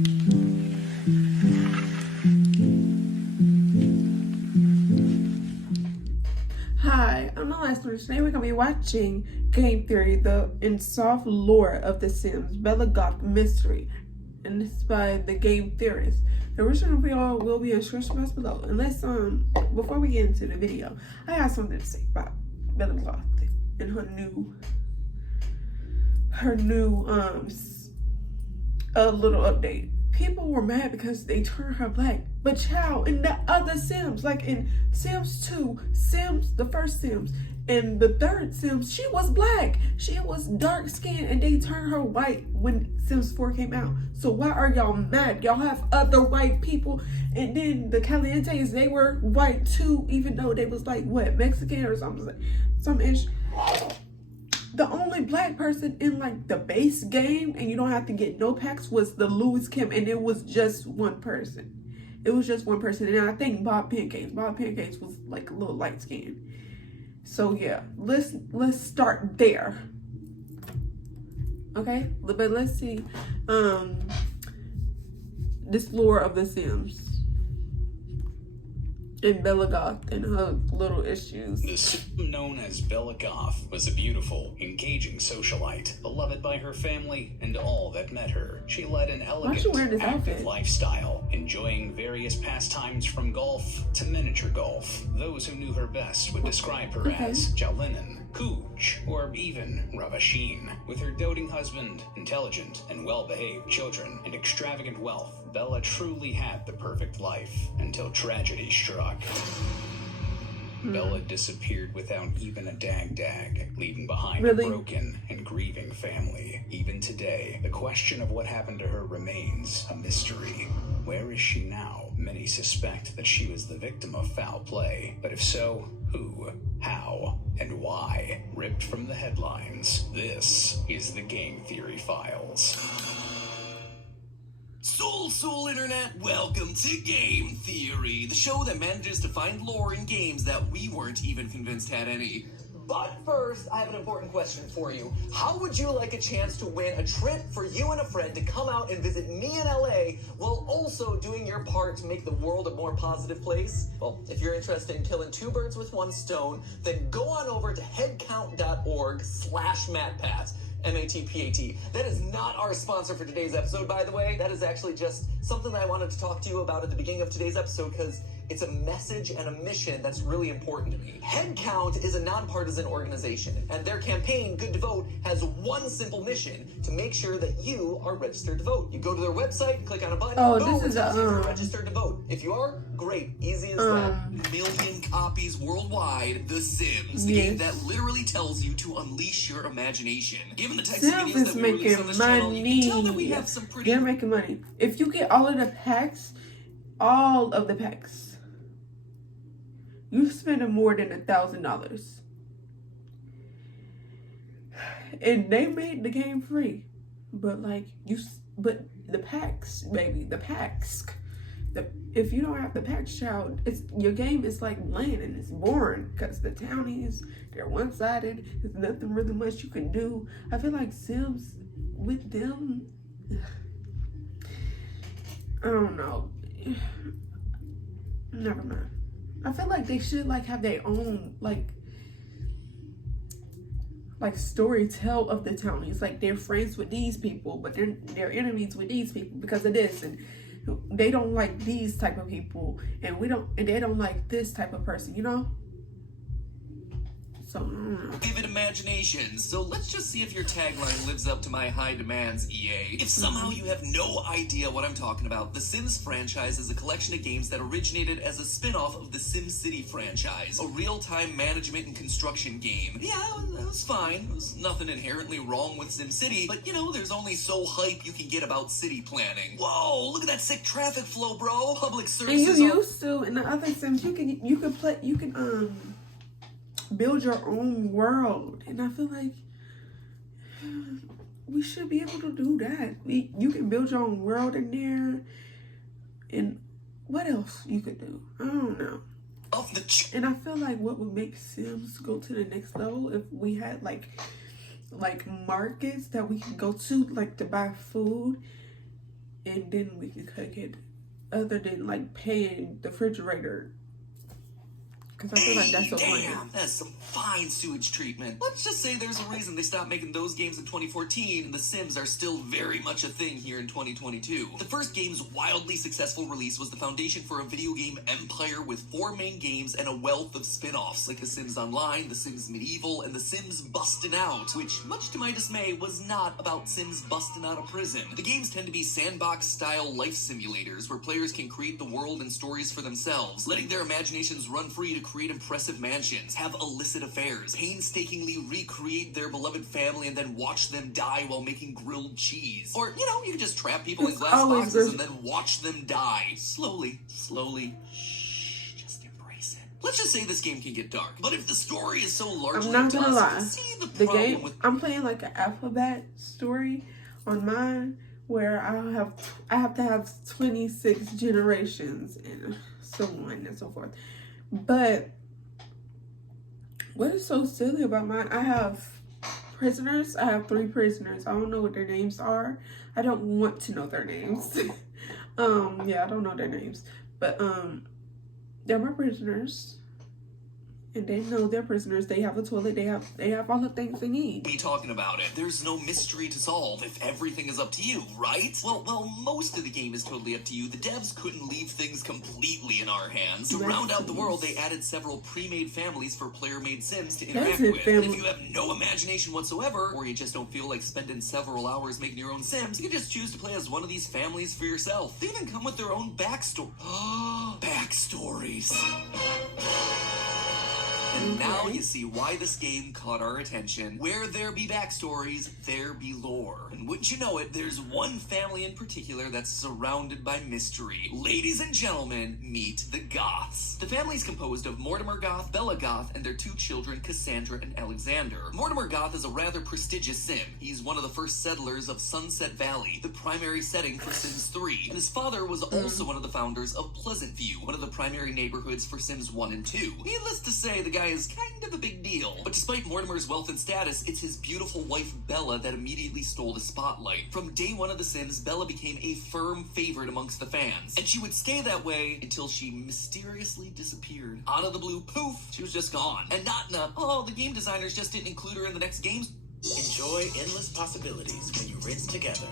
Hi, I'm the last one. Today we're going to be watching Game Theory, the unsolved lore of The Sims, Bella Goth Mystery, and this is by the Game Theorist. The original video will be in the description box below. Unless, before we get into the video, I have something to say about Bella Goth and her new little update. People were mad because they turned her black. But child, in the other Sims, like in Sims 2, Sims, the first Sims, and the third Sims, she was black. She was dark skinned and they turned her white when Sims 4 came out. So why are y'all mad? Y'all have other white people. And then the Calientes, they were white too, even though they was like, what, Mexican or something, some ish. The only black person in like the base game, and you don't have to get no packs, was the Louis Kim, and it was just one person. It was just one person, and I think Bob Pancakes was like a little light skinned. So yeah, let's start there. Okay, but let's see this lore of The Sims. And Bella Goth and her little issues. The Sim known as Bella Goth was a beautiful, engaging socialite, beloved by her family and all that met her. She led an elegant, active lifestyle, enjoying various pastimes from golf to miniature golf. Those who knew her best would describe her as Jalinin, Cooch, or even Ravasheen. With her doting husband, intelligent and well-behaved children, and extravagant wealth, Bella truly had the perfect life until tragedy struck. Bella disappeared without even a dag, leaving behind a broken and grieving family. Even today, the question of what happened to her remains a mystery. Where is she now? Many suspect that she was the victim of foul play, but if so, who, how, and why? Ripped from the headlines, this is the Game Theory Files. Soul Internet, welcome to Game Theory, the show that manages to find lore in games that we weren't even convinced had any. But first, I have an important question for you. How would you like a chance to win a trip for you and a friend to come out and visit me in LA while also doing your part to make the world a more positive place? Well, if you're interested in killing two birds with one stone, then go on over to headcount.org/MatPat. MATPAT. That is not our sponsor for today's episode, by the way. That is actually just something that I wanted to talk to you about at the beginning of today's episode because it's a message and a mission that's really important to me. Headcount is a nonpartisan organization, and their campaign, Good to Vote, has one simple mission: to make sure that you are registered to vote. You go to their website, click on a button, boom, it tells you if you're registered to vote. If you are, great. Easy as that. Million copies worldwide, The Sims, the game that literally tells you to unleash your imagination. Given the types of videos that we release on this channel, you can tell that we have some pretty... They're making money. If you get all of the packs, you're spending more than $1,000. And they made the game free. But the packs, baby, the packs. If you don't have the packs, child, your game is like bland and it's boring because the townies, they're one-sided. There's nothing really much you can do. I feel like Sims with them, I don't know. Never mind. I feel like they should like have their own like story tell of the townies. Like they're friends with these people, but they're enemies with these people because of this, and they don't like these type of people, and they don't like this type of person, you know? So, Vivid imagination. So let's just see if your tagline lives up to my high demands, EA. If somehow you have no idea what I'm talking about, the Sims franchise is a collection of games that originated as a spin-off of the SimCity franchise, a real-time management and construction game. Yeah, that was fine. There was nothing inherently wrong with SimCity, but you know, there's only so hype you can get about city planning. Whoa, look at that sick traffic flow, bro. Public services. And you used to in the other Sims, you can build your own world, and I feel like we should be able to do that. You can build your own world in there, and what else you could do? I don't know. And I feel like what would make Sims go to the next level if we had like markets that we could go to, like to buy food, and then we can cook it. Other than like paying the refrigerator. Because I feel like that's so funny. Damn, that's some fine sewage treatment. Let's just say there's a reason they stopped making those games in 2014, and The Sims are still very much a thing here in 2022. The first game's wildly successful release was the foundation for a video game empire with 4 main games and a wealth of spin-offs, like The Sims Online, The Sims Medieval, and The Sims Bustin' Out, which, much to my dismay, was not about Sims busting out of prison. The games tend to be sandbox-style life simulators, where players can create the world and stories for themselves, letting their imaginations run free to create impressive mansions, have illicit affairs, painstakingly recreate their beloved family, and then watch them die while making grilled cheese. Or, you know, you can just trap people in glass boxes and then watch them die. Slowly. Shh, just embrace it. Let's just say this game can get dark, but if the story is so largely I'm not gonna lie. see the game, I'm playing like an alphabet story on mine, where I have to have 26 generations and so on and so forth. But what is so silly about mine? I have prisoners. I have 3 prisoners. I don't know what their names are. I don't want to know their names. Yeah, I don't know their names. But they're my prisoners. And they know they're prisoners. They have a toilet. They have all the things they need. Me talking about it. There's no mystery to solve if everything is up to you, right? Well, most of the game is totally up to you. The devs couldn't leave things completely in our hands. To round out the world, they added several pre-made families for player-made Sims to interact with. And if you have no imagination whatsoever, or you just don't feel like spending several hours making your own Sims, you can just choose to play as one of these families for yourself. They even come with their own backstory. Backstories. And now you see why this game caught our attention. Where there be backstories, there be lore. And wouldn't you know it, there's one family in particular that's surrounded by mystery. Ladies and gentlemen, meet the Goths. The family's composed of Mortimer Goth, Bella Goth, and their 2 children, Cassandra and Alexander. Mortimer Goth is a rather prestigious Sim. He's one of the first settlers of Sunset Valley, the primary setting for Sims 3. And his father was also one of the founders of Pleasant View, one of the primary neighborhoods for Sims 1 and 2. Needless to say, the guy is kind of a big deal. But despite Mortimer's wealth and status, it's his beautiful wife Bella that immediately stole the spotlight. From day 1 of The Sims, Bella became a firm favorite amongst the fans. And she would stay that way until she mysteriously disappeared. Out of the blue, poof, she was just gone. And not in a, oh, the game designers just didn't include her in the next games. Enjoy endless possibilities when you rinse together.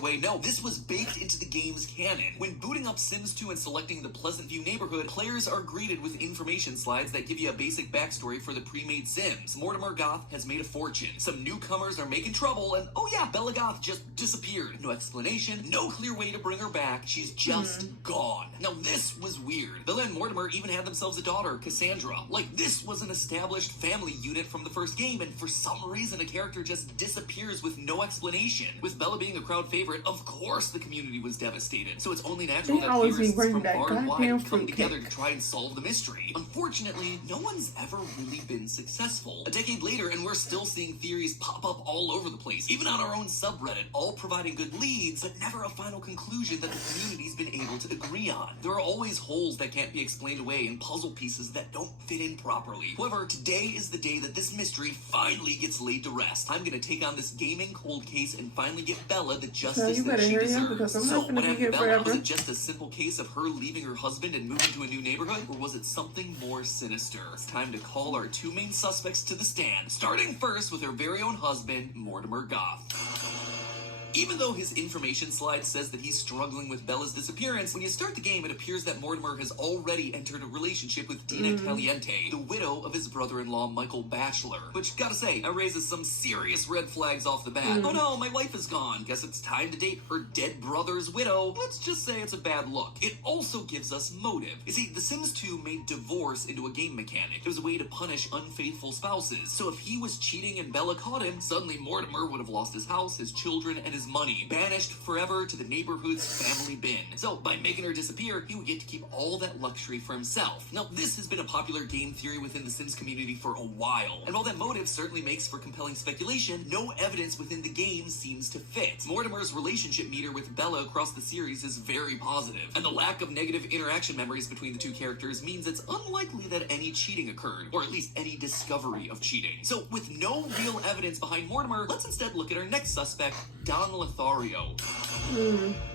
Way. No, this was baked into the game's canon. When booting up Sims 2 and selecting the Pleasant View neighborhood, players are greeted with information slides that give you a basic backstory for the pre-made Sims. Mortimer Goth has made a fortune. Some newcomers are making trouble, and oh yeah, Bella Goth just disappeared. No explanation, no clear way to bring her back. She's just gone. Now this was weird. Bella and Mortimer even had themselves a daughter, Cassandra. Like, this was an established family unit from the first game, and for some reason a character just disappears with no explanation. With Bella being a crowd favorite, of course the community was devastated. So it's only natural that theorists from far and wide come together to try and solve the mystery. Unfortunately, no one's ever really been successful. A decade later, and we're still seeing theories pop up all over the place, even on our own subreddit, all providing good leads, but never a final conclusion that the community's been able to agree on. There are always holes that can't be explained away and puzzle pieces that don't fit in properly. However, today is the day that this mystery finally gets laid to rest. I'm gonna take on this gaming cold case and finally get Bella the justice that she deserves. So what happened to Bella? Was it just a simple case of her leaving her husband and moving to a new neighborhood, or was it something more sinister? It's time to call our 2 main suspects to the stand, starting first with her very own husband, Mortimer Goth. Even though his information slide says that he's struggling with Bella's disappearance, when you start the game, it appears that Mortimer has already entered a relationship with Dina Caliente, the widow of his brother-in-law, Michael Batchelor. Which, gotta say, that raises some serious red flags off the bat. Oh no, my wife is gone. Guess it's time to date her dead brother's widow. Let's just say it's a bad look. It also gives us motive. You see, The Sims 2 made divorce into a game mechanic. It was a way to punish unfaithful spouses. So if he was cheating and Bella caught him, suddenly Mortimer would have lost his house, his children, and his his money, banished forever to the neighborhood's family bin. So by making her disappear, he would get to keep all that luxury for himself. Now, this has been a popular game theory within the Sims community for a while, and while that motive certainly makes for compelling speculation, no evidence within the game seems to fit. Mortimer's relationship meter with Bella across the series is very positive, and the lack of negative interaction memories between the two characters means it's unlikely that any cheating occurred, or at least any discovery of cheating. So with no real evidence behind Mortimer, let's instead look at our next suspect, Don Lothario.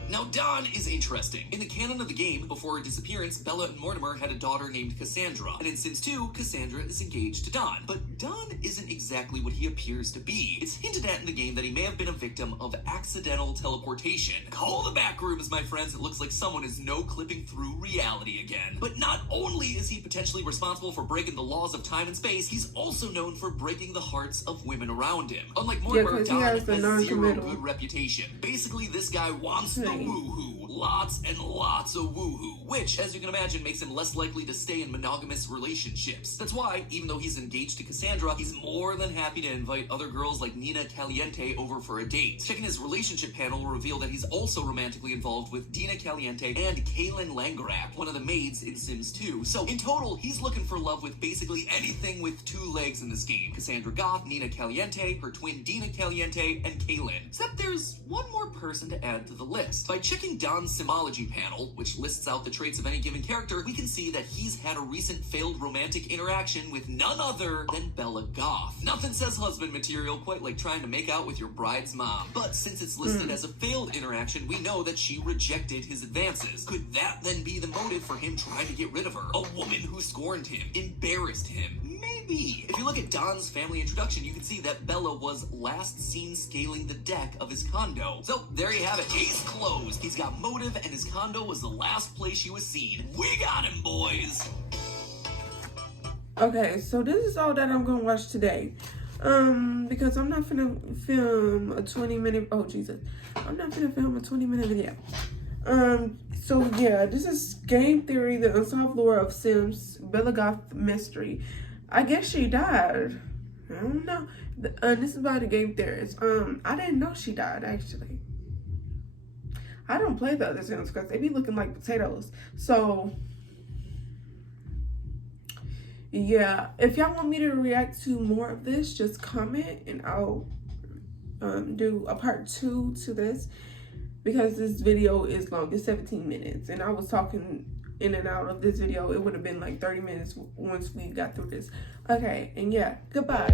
Now, Don is interesting. In the canon of the game, before her disappearance, Bella and Mortimer had a daughter named Cassandra, and in Sims 2, Cassandra is engaged to Don. But Don isn't exactly what he appears to be. It's hinted at in the game that he may have been a victim of accidental teleportation. Call the back rooms, my friends. It looks like someone is no-clipping through reality again. But not only is he potentially responsible for breaking the laws of time and space, he's also known for breaking the hearts of women around him. Unlike Mortimer, Don has zero good reputation. Basically, this guy wants the woohoo. Lots and lots of woohoo, which, as you can imagine, makes him less likely to stay in monogamous relationships. That's why, even though he's engaged to Cassandra, he's more than happy to invite other girls like Nina Caliente over for a date. Checking his relationship panel will reveal that he's also romantically involved with Dina Caliente and Kaylin Langerak, one of the maids in Sims 2. So, in total, he's looking for love with basically anything with two legs in this game. Cassandra Goth, Nina Caliente, her twin Dina Caliente, and Kaylin. Except there's one more person to add to the list. By checking Don's Simology panel, which lists out the traits of any given character, we can see that he's had a recent failed romantic interaction with none other than Bella Goth. Nothing says husband material quite like trying to make out with your bride's mom. But since it's listed as a failed interaction, we know that she rejected his advances. Could that then be the motive for him trying to get rid of her? A woman who scorned him, embarrassed him. Maybe. If you look at Don's family introduction, you can see that Bella was last seen scaling the deck of his condo. So there you have it. Case closed. He's got motive, and his condo was the last place she was seen. We got him, boys. Okay, so this is all that I'm gonna watch today. Because I'm not finna film a 20-minute. Oh Jesus, I'm not finna film a 20-minute video. So yeah, this is Game Theory: The Unsolved Lore of Sims Bella Goth Mystery. I guess she died. I don't know. This is by the Game Theorist. I didn't know she died, actually. I don't play the other Sims because they be looking like potatoes. So, yeah. If y'all want me to react to more of this, just comment and I'll do a part 2 to this. Because this video is long. It's 17 minutes. And I was talking in and out of this video. It would have been like 30 minutes once we got through this. Okay. And yeah. Goodbye.